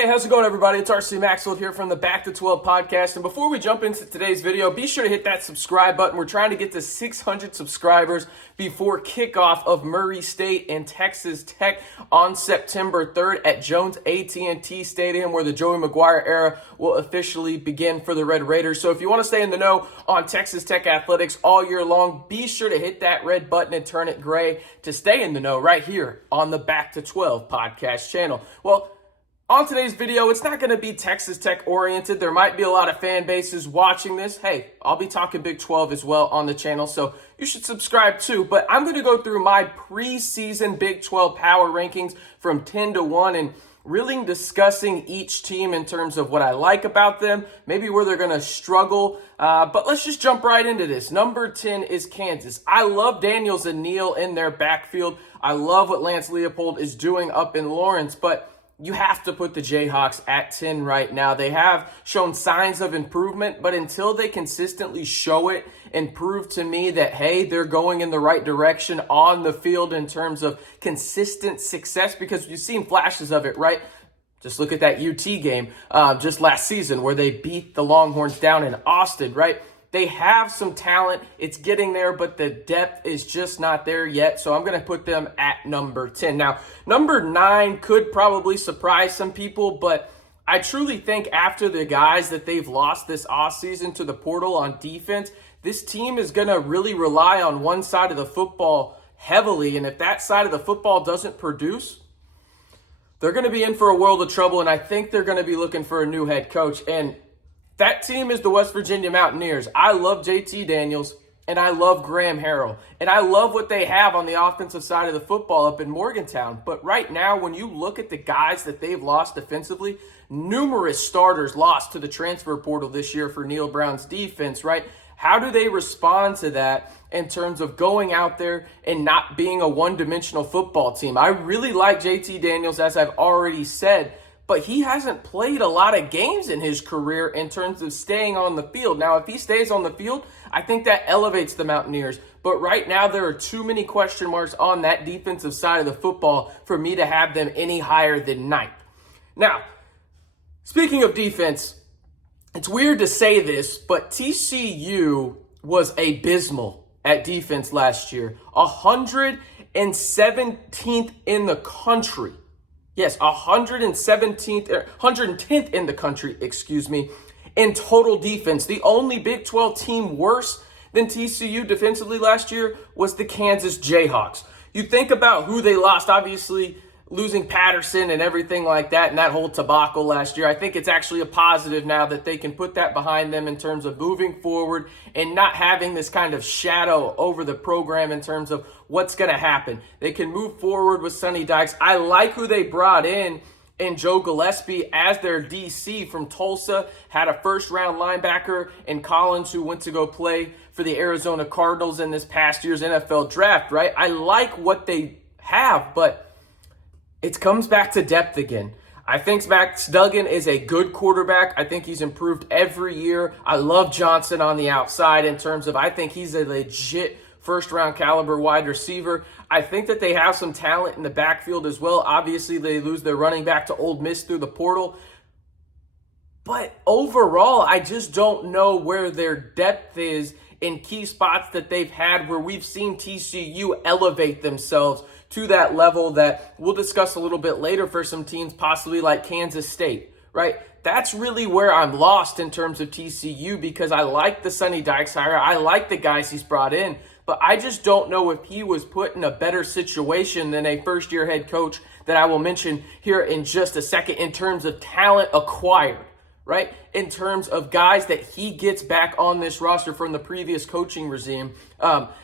Hey, how's it going, everybody? It's RC Maxfield here from the Back to 12 podcast. And before we jump into today's video, be sure to hit that subscribe button. We're trying to get to 600 subscribers before kickoff of Murray State and Texas Tech on September 3rd at Jones AT&T Stadium, where the Joey McGuire era will officially begin for the Red Raiders. So if you want to stay in the know on Texas Tech athletics all year long, be sure to hit that red button and turn it gray to stay in the know right here on the Back to 12 podcast channel. Well, on today's video, it's not going to be Texas Tech oriented. There might be a lot of fan bases watching this. Hey, I'll be talking Big 12 as well on the channel, so you should subscribe too. But I'm going to go through my preseason Big 12 power rankings from 10 to 1 and really discussing each team in terms of what I like about them, maybe where they're going to struggle. But let's just jump right into this. Number 10 is Kansas. I love Daniels and Neal in their backfield. I love what Lance Leopold is doing up in Lawrence, but you have to put the Jayhawks at 10 right now. They have shown signs of improvement, but until they consistently show it and prove to me that, hey, they're going in the right direction on the field in terms of consistent success, because you've seen flashes of it, right? Just look at that UT game just last season where they beat the Longhorns down in Austin, right? They have some talent. It's getting there, but the depth is just not there yet. So I'm going to put them at number 10. Now, number 9 could probably surprise some people, but I truly think after the guys that they've lost this offseason to the portal on defense, this team is going to really rely on one side of the football heavily. And if that side of the football doesn't produce, they're going to be in for a world of trouble. And I think they're going to be looking for a new head coach. And that team is the West Virginia Mountaineers. I love JT Daniels, and I love Graham Harrell, and I love what they have on the offensive side of the football up in Morgantown. But right now, when you look at the guys that they've lost defensively, numerous starters lost to the transfer portal this year for Neil Brown's defense, right? How do they respond to that in terms of going out there and not being a one-dimensional football team? I really like JT Daniels, as I've already said, but he hasn't played a lot of games in his career in terms of staying on the field. Now, if he stays on the field, I think that elevates the Mountaineers. But right now, there are too many question marks on that defensive side of the football for me to have them any higher than 9th. Now, speaking of defense, it's weird to say this, but TCU was abysmal at defense last year. 117th in the country. Yes, 110th in the country, in total defense. The only Big 12 team worse than TCU defensively last year was the Kansas Jayhawks. You think about who they lost, obviously losing Patterson and everything like that, and that whole debacle last year. I think it's actually a positive now that they can put that behind them in terms of moving forward and not having this kind of shadow over the program in terms of what's going to happen. They can move forward with Sonny Dykes. I like who they brought in Joe Gillespie as their DC from Tulsa, had a first-round linebacker in Collins who went to go play for the Arizona Cardinals in this past year's NFL draft, right? I like what they have, but it comes back to depth again. I think Max Duggan is a good quarterback. I think he's improved every year. I love Johnson on the outside in terms of I think he's a legit first-round caliber wide receiver. I think that they have some talent in the backfield as well. Obviously, they lose their running back to Ole Miss through the portal. But overall, I just don't know where their depth is in key spots that they've had where we've seen TCU elevate themselves to that level that we'll discuss a little bit later for some teams possibly like Kansas State, right? That's really where I'm lost in terms of TCU because I like the Sonny Dykes hire. I like the guys he's brought in, but I just don't know if he was put in a better situation than a first-year head coach that I will mention here in just a second in terms of talent acquired, right? In terms of guys that he gets back on this roster from the previous coaching regime.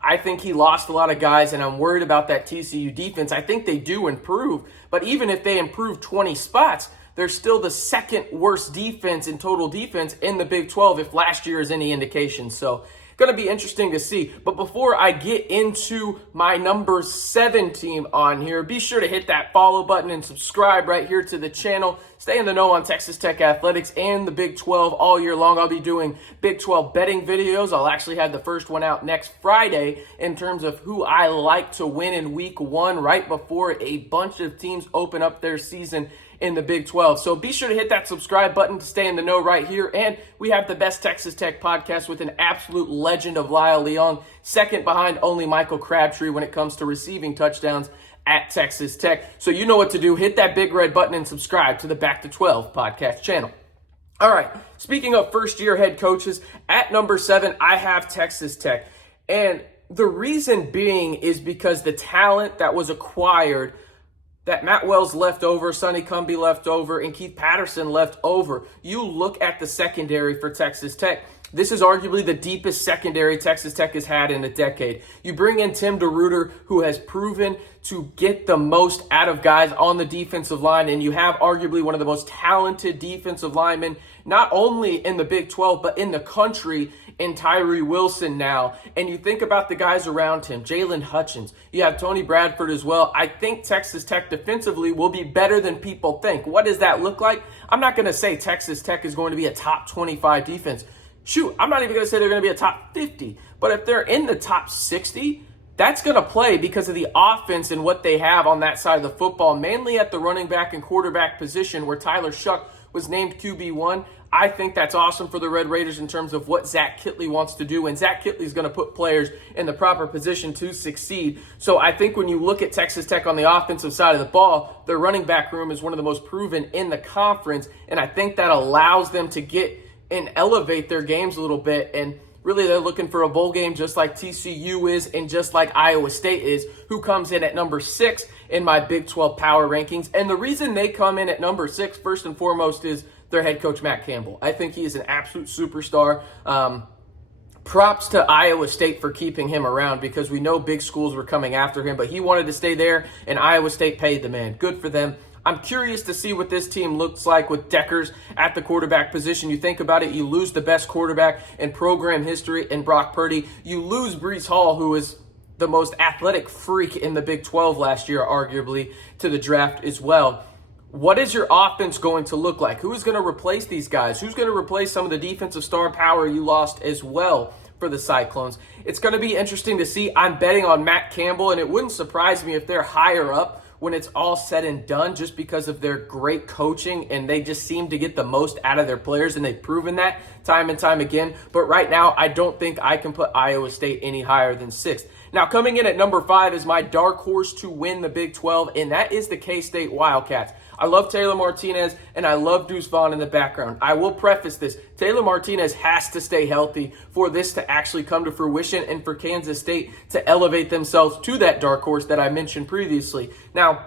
I think he lost a lot of guys, and I'm worried about that TCU defense. I think they do improve, but even if they improve 20 spots, they're still the second worst defense in total defense in the Big 12 if last year is any indication. So going to be interesting to see. But before I get into my number 7 team on here, be sure to hit that follow button and subscribe right here to the channel. Stay in the know on Texas Tech athletics and the Big 12 all year long. I'll be doing Big 12 betting videos. I'll actually have the first one out next Friday in terms of who I like to win in week 1 right before a bunch of teams open up their season in the Big 12. So be sure to hit that subscribe button to stay in the know right here. And we have the best Texas Tech podcast with an absolute legend of Lyle Leong, second behind only Michael Crabtree when it comes to receiving touchdowns at Texas Tech. So you know what to do. Hit that big red button and subscribe to the Back to 12 podcast channel. All right, speaking of first-year head coaches, at number 7, I have Texas Tech. And the reason being is because the talent that was acquired, that Matt Wells left over, Sonny Cumbie left over, and Keith Patterson left over. You look at the secondary for Texas Tech. This is arguably the deepest secondary Texas Tech has had in a decade. You bring in Tim DeRuyter, who has proven to get the most out of guys on the defensive line, and you have arguably one of the most talented defensive linemen, not only in the Big 12, but in the country, in Tyree Wilson now. And you think about the guys around him, Jalen Hutchins. You have Tony Bradford as well. I think Texas Tech defensively will be better than people think. What does that look like? I'm not going to say Texas Tech is going to be a top 25 defense. Shoot, I'm not even going to say they're going to be a top 50. But if they're in the top 60, that's going to play because of the offense and what they have on that side of the football, mainly at the running back and quarterback position where Tyler Shuck was named QB1. I think that's awesome for the Red Raiders in terms of what Zach Kittley wants to do, and Zach Kittley is going to put players in the proper position to succeed. So I think when you look at Texas Tech on the offensive side of the ball, their running back room is one of the most proven in the conference, and I think that allows them to get and elevate their games a little bit. And really, they're looking for a bowl game just like TCU is and just like Iowa State is, who comes in at number 6 in my Big 12 power rankings. And the reason they come in at number 6, first and foremost, is their head coach, Matt Campbell. I think he is an absolute superstar. Props to Iowa State for keeping him around because we know big schools were coming after him, but he wanted to stay there, and Iowa State paid the man. Good for them. I'm curious to see what this team looks like with Deckers at the quarterback position. You think about it, you lose the best quarterback in program history in Brock Purdy. You lose Breece Hall, who is the most athletic freak in the Big 12 last year, arguably, to the draft as well. What is your offense going to look like? Who is going to replace these guys? Who's going to replace some of the defensive star power you lost as well for the Cyclones? It's going to be interesting to see. I'm betting on Matt Campbell, and it wouldn't surprise me if they're higher up when it's all said and done, just because of their great coaching, and they just seem to get the most out of their players, and they've proven that time and time again. But right now, I don't think I can put Iowa State any higher than 6th. Now, coming in at number 5 is my dark horse to win the Big 12, and that is the K-State Wildcats. I love Taylor Martinez, and I love Deuce Vaughn in the background. I will preface this. Taylor Martinez has to stay healthy for this to actually come to fruition and for Kansas State to elevate themselves to that dark horse that I mentioned previously. Now,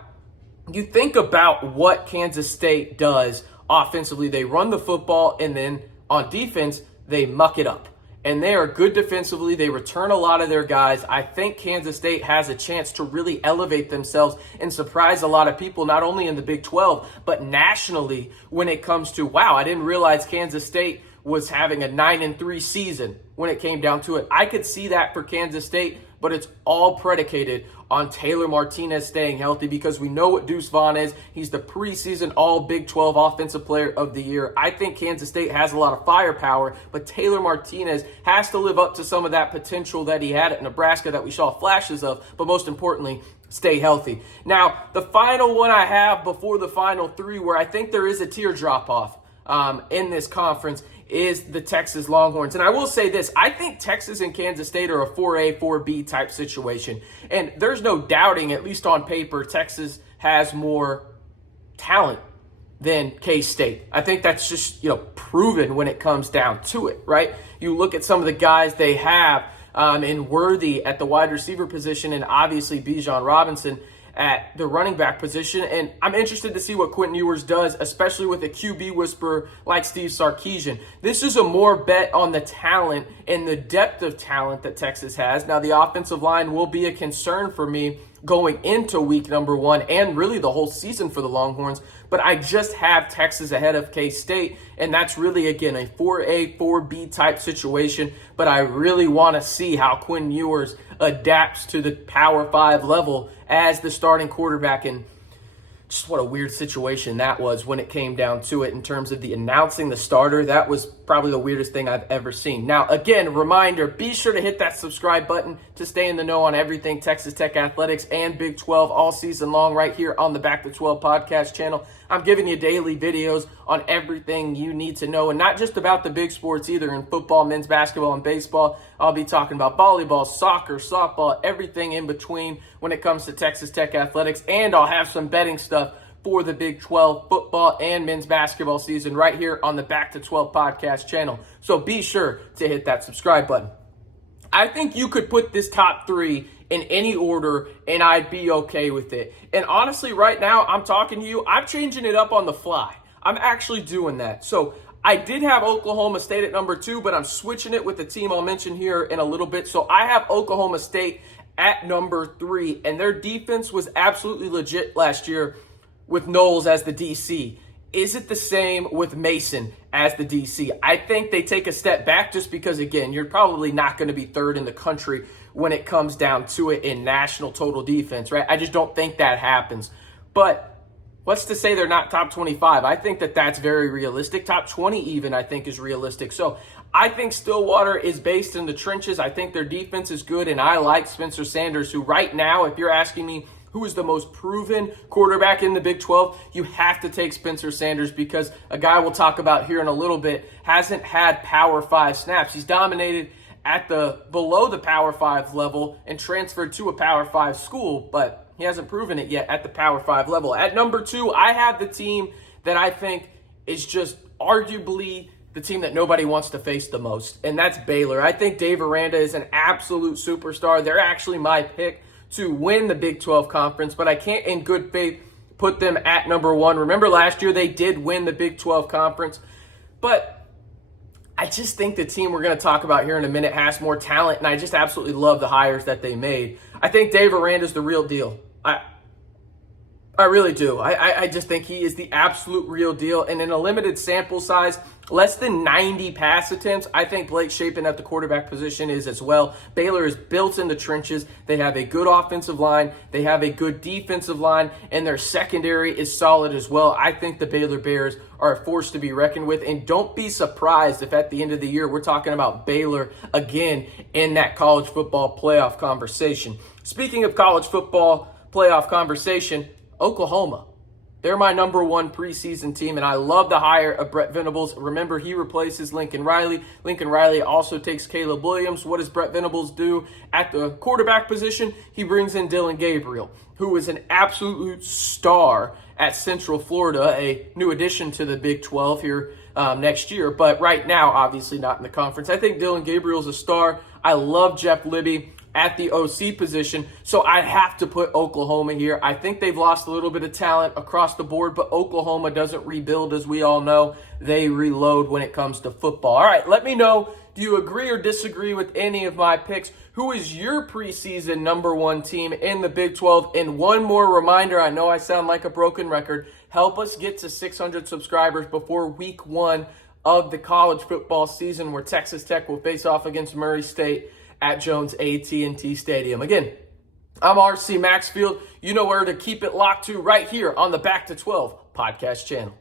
you think about what Kansas State does offensively. They run the football, and then on defense, they muck it up. And they are good defensively. They return a lot of their guys. I think Kansas State has a chance to really elevate themselves and surprise a lot of people, not only in the Big 12, but nationally when it comes to, wow, I didn't realize Kansas State was having a 9-3 season when it came down to it. I could see that for Kansas State, but it's all predicated on Taylor Martinez staying healthy because we know what Deuce Vaughn is. He's the preseason all Big 12 Offensive Player of the Year. I think Kansas State has a lot of firepower, but Taylor Martinez has to live up to some of that potential that he had at Nebraska that we saw flashes of, but most importantly, stay healthy. Now, the final one I have before the final 3 where I think there is a teardrop off in this conference is the Texas Longhorns. And I will say this, I think Texas and Kansas State are a 4A, 4B type situation. And there's no doubting, at least on paper, Texas has more talent than K-State. I think that's just, proven when it comes down to it, right? You look at some of the guys they have in Worthy at the wide receiver position and obviously Bijan Robinson at the running back position. And I'm interested to see what Quentin Ewers does, especially with a QB whisperer like Steve Sarkisian. This is a more bet on the talent and the depth of talent that Texas has. Now, the offensive line will be a concern for me going into week number 1 and really the whole season for the Longhorns. But I just have Texas ahead of K-State, and that's really, again, a 4A, 4B type situation. But I really want to see how Quentin Ewers adapts to the Power 5 level as the starting quarterback. And just what a weird situation that was when it came down to it in terms of the announcing the starter. That was probably the weirdest thing I've ever seen. Now, again, reminder, be sure to hit that subscribe button to stay in the know on everything Texas Tech athletics and Big 12 all season long right here on the Back to 12 podcast channel. I'm giving you daily videos on everything you need to know, and not just about the big sports either. In football, men's basketball, and baseball, I'll be talking about volleyball, soccer, softball, everything in between when it comes to Texas Tech athletics, and I'll have some betting stuff for the Big 12 football and men's basketball season right here on the Back to 12 podcast channel. So be sure to hit that subscribe button. I think you could put this top three in any order and I'd be okay with it. And honestly, right now, I'm talking to you, I'm changing it up on the fly. I'm actually doing that. So I did have Oklahoma State at number 2, but I'm switching it with the team I'll mention here in a little bit. So I have Oklahoma State at number 3, and their defense was absolutely legit last year with Knowles as the DC. Is it the same with Mason as the DC? I think they take a step back just because, again, you're probably not going to be third in the country when it comes down to it in national total defense, right? I just don't think that happens. But what's to say they're not top 25? I think that that's very realistic. Top 20 even, I think, is realistic. So I think Stillwater is based in the trenches. I think their defense is good, and I like Spencer Sanders, who right now, if you're asking me, who is the most proven quarterback in the Big 12, you have to take Spencer Sanders, because a guy we'll talk about here in a little bit hasn't had Power 5 snaps. He's dominated at the below the Power 5 level and transferred to a Power 5 school, but he hasn't proven it yet at the Power 5 level. At number 2, I have the team that I think is just arguably the team that nobody wants to face the most, and that's Baylor. I think Dave Aranda is an absolute superstar. They're actually my pick to win the Big 12 conference, but I can't in good faith put them at number 1. Remember last year they did win the Big 12 conference, but I just think the team we're going to talk about here in a minute has more talent, and I just absolutely love the hires that they made. I think Dave Aranda is the real deal. I really do. I just think he is the absolute real deal. And in a limited sample size, less than 90 pass attempts, I think Blake Shapen at the quarterback position is as well. Baylor is built in the trenches. They have a good offensive line. They have a good defensive line. And their secondary is solid as well. I think the Baylor Bears are a force to be reckoned with. And don't be surprised if at the end of the year we're talking about Baylor again in that college football playoff conversation. Speaking of college football playoff conversation, Oklahoma. They're my number 1 preseason team, and I love the hire of Brent Venables. Remember, he replaces Lincoln Riley. Lincoln Riley also takes Caleb Williams. What does Brent Venables do at the quarterback position? He brings in Dillon Gabriel, who is an absolute star at Central Florida, a new addition to the Big 12 here next year, but right now, obviously not in the conference. I think Dillon Gabriel's a star. I love Jeff Libby at the OC position, so I have to put Oklahoma here. I think they've lost a little bit of talent across the board, but Oklahoma doesn't rebuild, as we all know. They reload when it comes to football. All right, let me know, do you agree or disagree with any of my picks? Who is your preseason number 1 team in the Big 12? And one more reminder, I know I sound like a broken record, help us get to 600 subscribers before week 1 of the college football season, where Texas Tech will face off against Murray State at Jones AT&T Stadium. Again, I'm RC Maxfield. You know where to keep it locked to right here on the Back to 12 podcast channel.